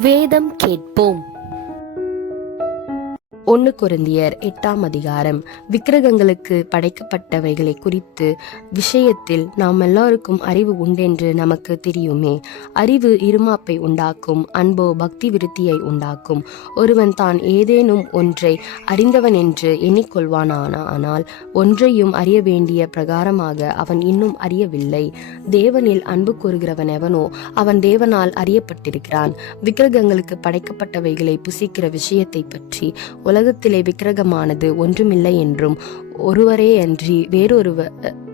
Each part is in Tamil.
வேதம் கேட்போம். ஒன்று குருந்தியர் எட்டாம் அதிகாரம். விக்கிரகங்களுக்கு படைக்கப்பட்டவைகளை குறித்து விஷயத்தில் நாம் எல்லாருக்கும் அறிவு உண்டென்று நமக்கு தெரியுமே. அறிவு இருமாப்பை உண்டாக்கும் அன்போ பக்தி விருத்தியை உண்டாக்கும். ஒருவன் தான் ஏதேனும் ஒன்றை அறிந்தவன் என்று எண்ணிக்கொள்வானானால் ஒன்றையும் அறிய வேண்டிய பிரகாரமாக அவன் இன்னும் அறியவில்லை. தேவனில் அன்பு கூறுகிறவன் எவனோ அவன் தேவனால் அறியப்பட்டிருக்கிறான். விக்கிரகங்களுக்கு படைக்கப்பட்டவைகளை புசிக்கிற விஷயத்தை பற்றி உலகத்திலே விக்கிரகமானது ஒன்றுமில்லை என்றும் ஒருவரே அன்றி வேறொரு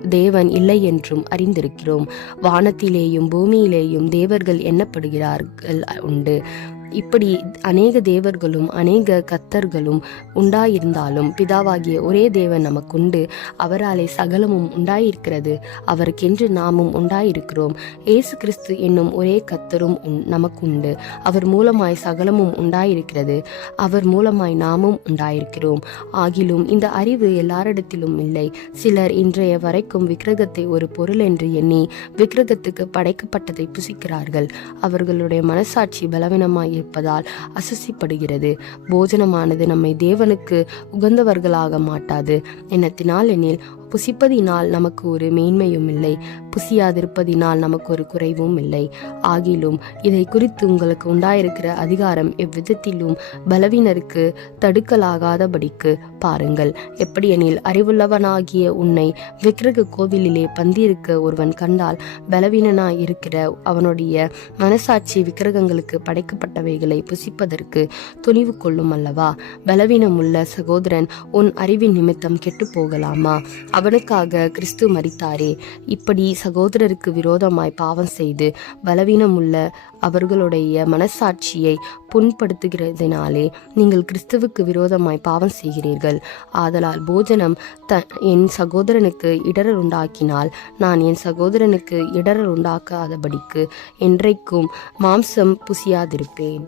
தேவன் இல்லை என்றும் அறிந்திருக்கிறோம். வானத்திலேயும் பூமியிலேயும் தேவர்கள் எண்ணப்படுகிறார்கள் உண்டு. இப்படி அநேக தேவர்களும் அநேக கத்தர்களும் உண்டாயிருந்தாலும் பிதாவாகிய ஒரே தேவன் நமக்குண்டு. அவராலே சகலமும் உண்டாயிருக்கிறது. அவருக்கென்று நாமும் உண்டாயிருக்கிறோம். ஏசு கிறிஸ்து என்னும் ஒரே கத்தரும் நமக்குண்டு. அவர் மூலமாய் சகலமும் உண்டாயிருக்கிறது. அவர் மூலமாய் நாமும் உண்டாயிருக்கிறோம். ஆகிலும் இந்த அறிவு எல்லாரிடத்திலும் இல்லை. சிலர் இன்றைய வரைக்கும் விக்கிரகத்தை ஒரு பொருள் என்று எண்ணி விக்கிரகத்துக்கு படைக்கப்பட்டதை புசிக்கிறார்கள். அவர்களுடைய மனசாட்சி பலவீனமாய் இருப்பதால் அசுசிப்படுகிறது. போஜனமானது நம்மை தேவனுக்கு உகந்தவர்களாக மாட்டாது. எனத்தினால் எனில் புசிப்பதினால் நமக்கு ஒரு மேன்மையும் இல்லை. புசியாதிருப்பதினால் நமக்கு ஒரு குறைவும் இல்லை. ஆகிலும் இதை குறித்து உங்களுக்கு உண்டாயிருக்கிற அதிகாரம் எவ்விதத்திலும் பலவீனருக்கு தடுக்கலாகாதபடிக்கு பாருங்கள். எப்படியெனில் அறிவுள்ளவனாகிய உன்னை விக்கிரக கோவிலிலே பந்திருக்க ஒருவன் கண்டால் பலவீனனாய் இருக்கிற அவனுடைய மனசாட்சி விக்கிரகங்களுக்கு படைக்கப்பட்டவைகளை புசிப்பதற்கு துணிவு கொள்ளும் அல்லவா? பலவீனமுள்ள சகோதரன் உன் அறிவின் நிமித்தம் கெட்டு போகலாமா? அவனுக்காக கிறிஸ்து மறித்தாரே இப்படி சகோதரருக்கு விரோதமாய் பாவம் செய்து பலவீனமுள்ள அவர்களுடைய மனசாட்சியை புண்படுத்துகிறதினாலே நீங்கள் கிறிஸ்துவுக்கு விரோதமாய் பாவம் செய்கிறீர்கள். ஆதலால் போஜனம் த என் சகோதரனுக்கு இடரல் உண்டாக்கினால் நான் என் சகோதரனுக்கு இடரல் உண்டாக்காதபடிக்கு என்றைக்கும் மாம்சம் புசியாதிருப்பேன்.